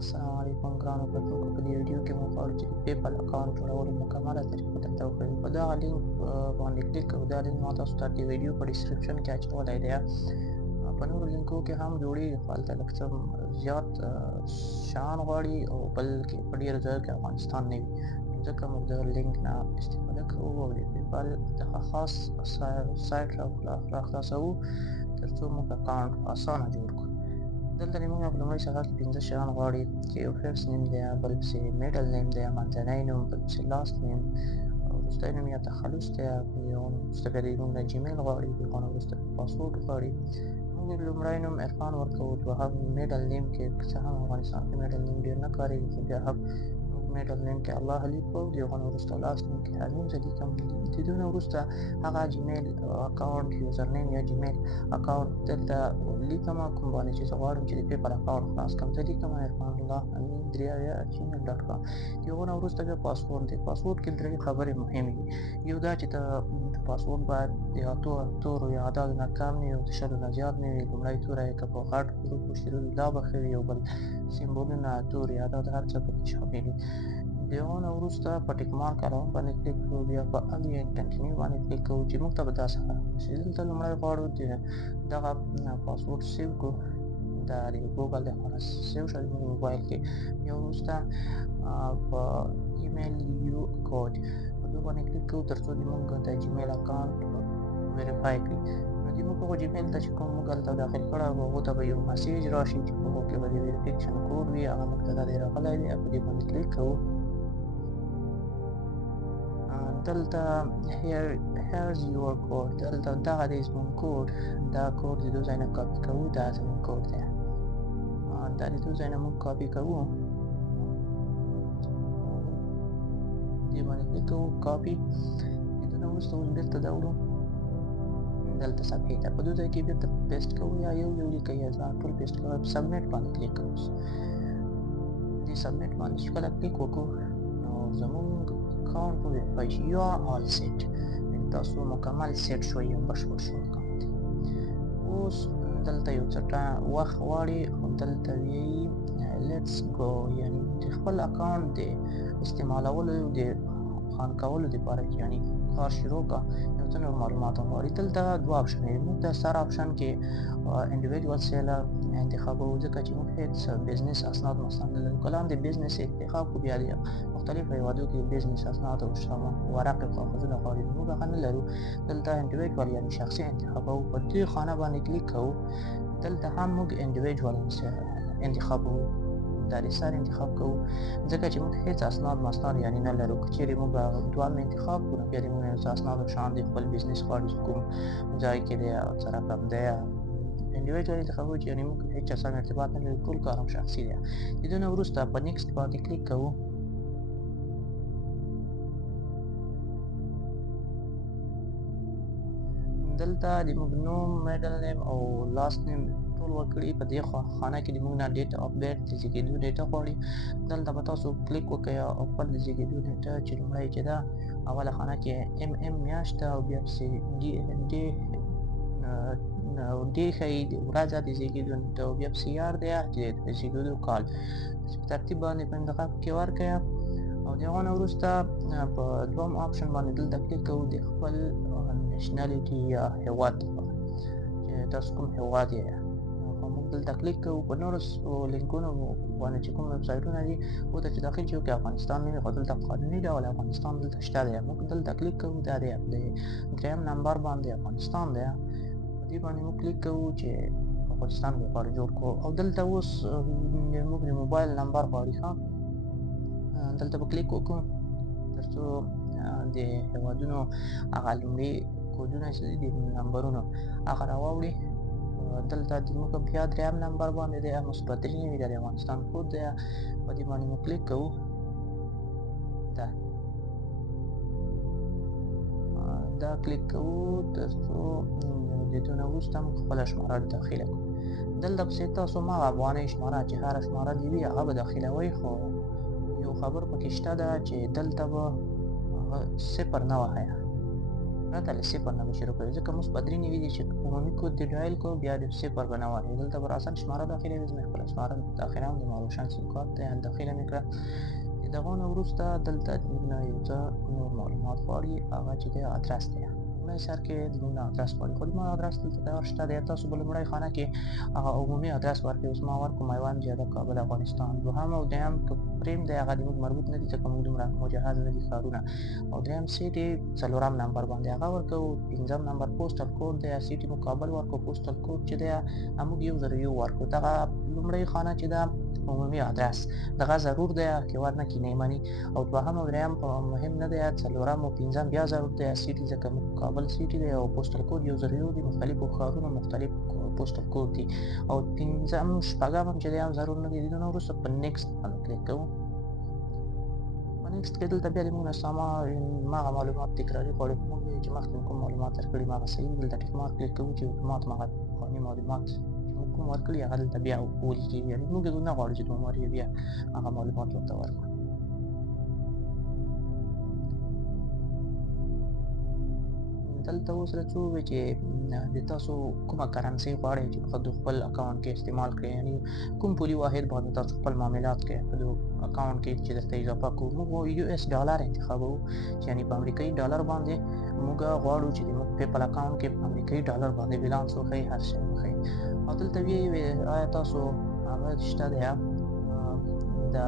السلام علیکم ګرانو کتونکو. په دې ویډیو کې موږ غواړو چې د پیپل اکاونټ جوړولو مکمله طریقه درته وښیو. په دغه لینک باندې کلیک کوو. دا لینک ما تاسو ته د ویډیو په ډسکرپشن کې اچولی دی. په نورو لینکو کې هم جوړېږي خو هلته لږ څه زیات شیان غواړي او بلکې په ډېرو ځایو کې افغانستان نه وي، نو ځکه موږ د لینک نه استفاده کوو او د پیپل دغه خاص سایټ راخلاصوو تر څو موږ اکاونټ اسانه جوړ کړو. دلته موږ په لومړي صفحه کې 15 شیان غواړي چې یو فرست نیم دی، بل پسې میډل نیم دی، منځنی نوم، بل پسې لاست نیم، وروستی نوم یا تخلص دی، وروسته بیا د موږ نه جیمیل غواړي، د هغه نه وروسته پاسورډ غواړي. موږ لومړی نوم عرفان ورکوو، دوهم میډل نیم کې که څه هم افغانستان کې میډل نیم ډېر نه کارېږي خو بیا هم موږ میډل نیم کې الله لیکو، د هغه نه وروسته لاست نیم کې حمیم زه لیکم. د دې نه وروسته هغه جیمیل اکاونټ یوزر نیم یا جیمیل اکاونټ دلته لیکم کوم باندې چې زه غواړم چې د پیپل اکاونټ خلاص کړم. زه لیکم عرفان الله امین 3@gmail.com. د هغه نه وروسته بیا پاسورډ دی. پاسورډ کې درې خبرې مهمې دي. یو دا چې ته پاسورډ باید د اتو تورو یا اعدادو نه کم نه وي او د شلو نه زیات نه وي. لومړی توری یې که په غټ حروفو شروع وي دا به ښه وي، او بل سمبولونه توري اعداد هر څه پکې شامل وي. د هغه نه وروسته په ټیک مارک علامه باندې کلیک کوو، بیا په اګری اینډ کنټینیو باندې کلیک کوو چې موږ ته به دا څنګه راشي. دلته لومړی غواړو چې دغه پاسورډ سیو کړو، دا د ګوګل د خوا سیو شو زموږ موبایل کې. بیا وروسته په ایمیل یو کوډ په دې باندې کلیک کوو تر څو زموږ د جیمیل اکاونټ ویریفای کړي. نو زموږ هغه جیمیل ته چې کوم موږ هلته داخل کړی وو هغو ته به یو مسیج راشي چې په هغو کې به د ویریفیکیشن کوډ وي، هغه موږ ته دا دی راغلی دی. په دې باندې کلیک کوو. دلته here's your code، دلته دغه دی زموږ کوډ. دا کوډ د دو ځای نه کاپي کوو، دا زموږ کوډ دی. دا د دو ځای نه موږ کاپي کوو، دې باندې کلیک کوو کاپي. د دې نه وروسته اوس بېرته دا وړو دلته صفحې ته، په دو ځای کې بېرته پیسټ کوو یا یو لیکئ یا ټول پیسټ کوو. سبمیټ باندې کلیک کوو. دې سبمیټ باندې چې کله کلیک وکړو نو زموږ اکاونټ به ویریفای شي. یو آل سیټ، تاسو مکمل سیټ شوئ یا بشپړ شو اکاونټ. اوس دلته یو څه وخت غواړي خو دلته وایي لیټس ګو، یعنې د خپل اکاونټ د استعمالولو د خان کولو دپاره یعنې کار شروع کړه. یو څه نور معلومات هم غواړي. دلته دوه آپشن دي. موږ د سر آپشن کې انډیویډوال سیلر انتخابوو ځکه چې موږ هېڅ بزنس اسناد مثلا نه لرو. کله هم د بزنس انتخاب کړو بیا د مختلفو هېوادو کې بزنس اسناد او ورقې کاغذونه غواړي، موږ هغه نه لرو. دلته انډیویډوال یعنې شخصي انتخابوو. په دې خانه باندې کلیک کوو. دلته هم موږ انډیویډوال انتخابوو، دا د سر انتخاب کوو ځکه چې موږ هېڅ اسناد مسناد یعنې نه لرو. که چیرې موږ دوهم انتخاب کړو بیا د موږ یو څه اسناد او شیان د خپل بزنس غواړي چې کوم ځای کې دی او څه رقم دی. انډیویډوال انتخابوو چې یعنې موږ هېڅ چا سره ارتباط نه لرو، ټول کار هم شخصي دی. د دې نه وروسته په نیکسټ باندې کلیک کوو. دلته د موږ نوم، میډل نیم او لاست نیم ټول ورکړي. په دې خانه کې د موږ نه ډیټ اف برث د زیږېدو نیټه غواړي. دلته به تاسو کلیک وکړئ او خپل د زیږېدو نیټه چې لومړی چې ده اوله خانه کې میاشت ده او بیا پسې ډې ښیي ورځ د زیږېدو نیټه او بیا پسې یار دی چې د زیږېدو کال. په ترتیب باندې په انتخاب کې ورکړئ او د هغه نه وروسته په دوم آپشن باندې دلته کلیک کوو د خپل نیشنالیټي یا هېواد لپاره چې تاسو کوم هېواد یې. خو موږ دلته کلیک کوو. په نورو لینکونو باندې چې کوم ویبسایټونه دي هغو ته چې داخل شو کې افغانستان نه وي خو دلته قانوني ډول افغانستان دلته شته دی. موږ دلته کلیک کوو، دا دی د درېیم نمبر باندې افغانستان دی. په دې باندې موږ کلیک کوو چې افغانستان لپاره جوړ کړو. او دلته اوس موږ د موبایل نمبر غواړي. ښه دلته به کلیک وکړو تر څو د هېوادونو هغه لومړي کودونه چې دي د نمبرونو هغه راواوړي. دلته زموږ بیا درېیم نمبر باندې دی مثبت 3 نوي د افغانستان کود دی. په دې باندې موږ کلیک کوو. دا کلیک کوو تر څو د دې نه وروسته موږ خپله شماره داخله کړو. دلته پسې تاسو هماغه افغانۍ شماره چې هره شماره دې وي هغه به داخلوئ. خو یو خبر پکې شته ده چې دلته به صفر نه وهئ، پرته له صفر نه به شروع کوي، ځکه موږ په 3 نوي دي چې عمومي کود دې ډایل کړو، بیا د صفر به نه وهي. دلته به راسن شماره داخلوي، زه مې خپله شماره داخله هم د روشن سیم کارت دی داخله مې کړه. د دغه نه وروسته دلته زموږ نه یو څه نور معلومات غواړي، هغه چې دی ادرس دی. لومړی سر کې زموږ نه ادرس غواړي، خو زما ادرس دلته تیار شته دی. تاسو به لومړۍ خانه کې هغه عمومي ادرس ورکړئ. اوس ما ورکړو میوند جده کابل افغانستان. دوهم او دریم که فریم دی هغه د موږ مربوط نه دي، ځکه موږ دومره مجهز نه دي ښارونه. او دریم سیټ یې څلورم نمبر باندې هغه ورکوو. پنځم نمبر پوسټل کوډ دی، سیټ یې موږ کابل ورکوو. پوسټل کوډ چې دی موږ 101 ورکوو. دغه لومړۍ خانه چې ده عمومي ادرس دغه ضرور دی، که ورنه کې نه مني. او دوهم او دریم مهم نه دی، څلورم او پنځم بیا ضرور دی سیټي، ځکه موږ کابل سیټي دی او پوسټل کوډ 101 دی. مختلفو ښارونو مختلف پوسټل کوډ دي. او پنځم شپږم هم چې دی هم ضرور نه دی. د دې نه وروسته په نیکسټ باندې کلیک کوو. په نیکسټ کې دلته بیا د موږ نه هماغه معلومات تکراري غواړي. موږ وایو چې مخکې کوم معلومات درکړي هماغه صحیح. دلته ټیک مارک کلیک کوو چې اتومات هماغه پخواني معلومات چې موږ کوم ورکړي هغه دلته بیا ولیکي. یعنې موږ نه غواړو چې دومره بیا هغه معلومات ورته ورکړو. دلته اوس راته ووایي چې د تاسو کومه کرنسي غواړئ چې په خپل اکاونټ کې استعمال کړئ، یعنې کوم پولي واحد باندې تاسو خپل معاملات کوئ په اکاونټ کې چې درته اضافه کوو. موږ US ډالر انتخابوو، چې یعنې په امریکایي ډالر باندې موږ غواړو چې زموږ پیپل اکاونټ کې په امریکایي ډالر باندې بیلانس وښیي، هر شی وښیي. او دلته وایي آیا تاسو هغه شته دی د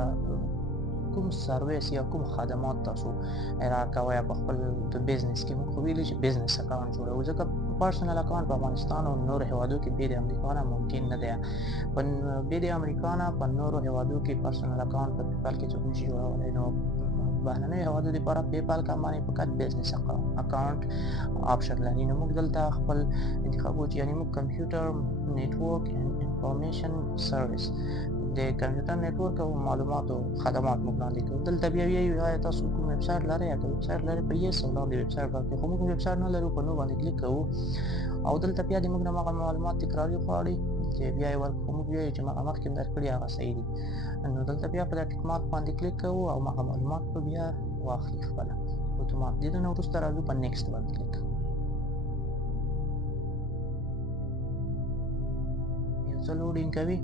کوم سرویس یا کوم خدمات تاسو ارائه کوئ په خپل د بزنس کې. موږ خو ویلي چې بزنس اکاونټ جوړوو، ځکه پرسنل اکاونټ په افغانستان او نورو هیوادو کې بې د امریکا نه ممکن نه دی. بې د امریکا نه په نورو هیوادو کې پرسنل اکاونټ په پیپل کې څوک نشي جوړولی. نو بهرنیو هیوادو لپاره پیپل کمپنۍ فقط بزنس اکاونټ آپشن لري. نو موږ دلته خپل انتخابوو چې یعنې موږ کمپیوټر نیټورک انفارمیشن سرویس د کمپیوټر نیټورک او معلوماتو خدمات موږ وړاندې کوو. دلته بیا وایي آیا تاسو کوم ویب سایټ لرئ، که ویب سایټ لرئ په یس او لاندې ویب سایټ ورکړئ. خو موږ ویب سایټ نه لرو، په نو باندې کلیک کوو. او دلته بیا د موږ نه هغه معلومات تکراري غواړي چې بیا یې ورکړو. موږ وایو چې هغه مخکې مې درکړي هغه صحیح دي. نو دلته بیا په دا ټیک مارک باندې کلیک کوو او هغه معلومات به بیا واخلي خپله اتومات. د دې نه وروسته راځو په نیکسټ باندې کلیک کوو. یو څه لوډینګ کوي.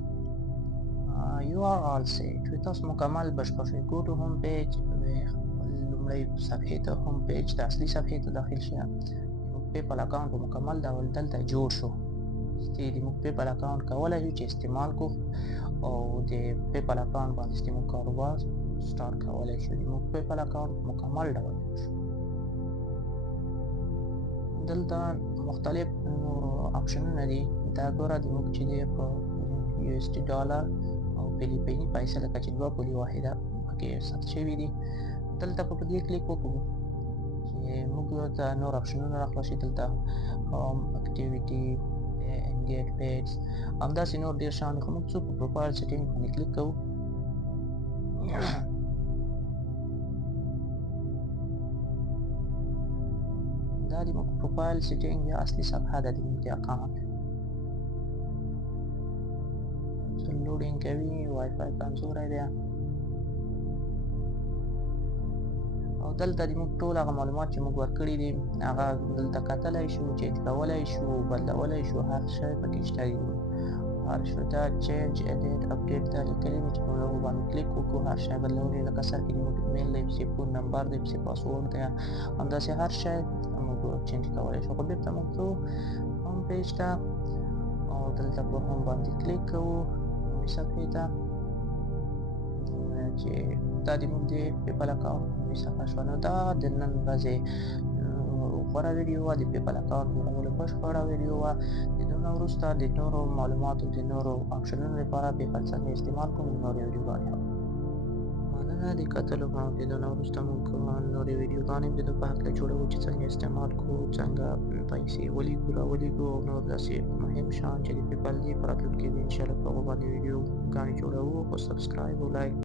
You are all set. تاسو مکمل بشپړ شئ. Go to home page. لومړی صفحې ته هوم پیج ته اصلي صفحې ته داخل شئ. زموږ پیپل اکاونټ په مکمل ډول دلته جوړ شو. چې زموږ پیپل اکاونټ کولی شو چې استعمال کو او د پیپل اکاونټ باندې زموږ کاروبار سټارټ کولی شو. زموږ پیپل اکاونټ مکمل ډول جوړ شو. دلته مختلف نور آپشنونه دي. دا ګوره زموږ چې دی په USD ډالر او فلیپیني پیسې لکه چې دوه پولي واحده پکې ثبت شوي دي. دلته په دې کلیک وکړو چې موږ ته نور آپشنونه راخلاص شي. دلته هوم اکټیویټي انګیج پیج همداسې نور ډېر شیان دي، خو موږ څو په پروفایل سیټینګ باندې کلیک کوو. دا د موږ پروفایل سیټینګ یا اصلي صفحه ده د موږ د اکاونټ. لوډینګ کوي، وای فای کمزوری دی. او دلته د موږ ټول هغه معلومات چې موږ ورکړي دي هغه دلته کتلی شو، چینج کولی شو، بدلولی شو، هر شی پکې شته دي. هر شی ته چینج اډیټ اپډیټ دا لیکلي دي چې په هغو باندې کلیک وکړو هر شی بدلولی. لکه سر کې زموږ ایمیل دی، پسې فون نمبر دی، پسې پاسورډ دی، همداسې هر شی موږ چینج کولی شو. خو بېرته موږ ځو هوم پیج ته او دلته په هوم باندې کلیک کوو عمومي صفحې ته چې دا د موږ د پیپل اکاونټ عمومي صفحه شوه. نو دا د نن ورځې غوره ویډیو وه، د پیپل اکاونټ جوړولو بشپړه ویډیو وه. د دې نه وروسته د نورو معلوماتو د نورو آپشنونو لپاره پیپل څنګه استعمال کړو نورې ویډیوګانې هم مننه د کتلو. د دې نه وروسته موږ نورې ویډیوګانې هم د دې په هکله جوړوو چې څنګه استعمال کړو، څنګه پیسې ولیږو راولیږو او نور داسې مهم شیان چې د پیپل دي په راتلونکي کې انشاءالله په هغو باندې ویډیوګانې جوړوو. خو سبسکرایب او لایک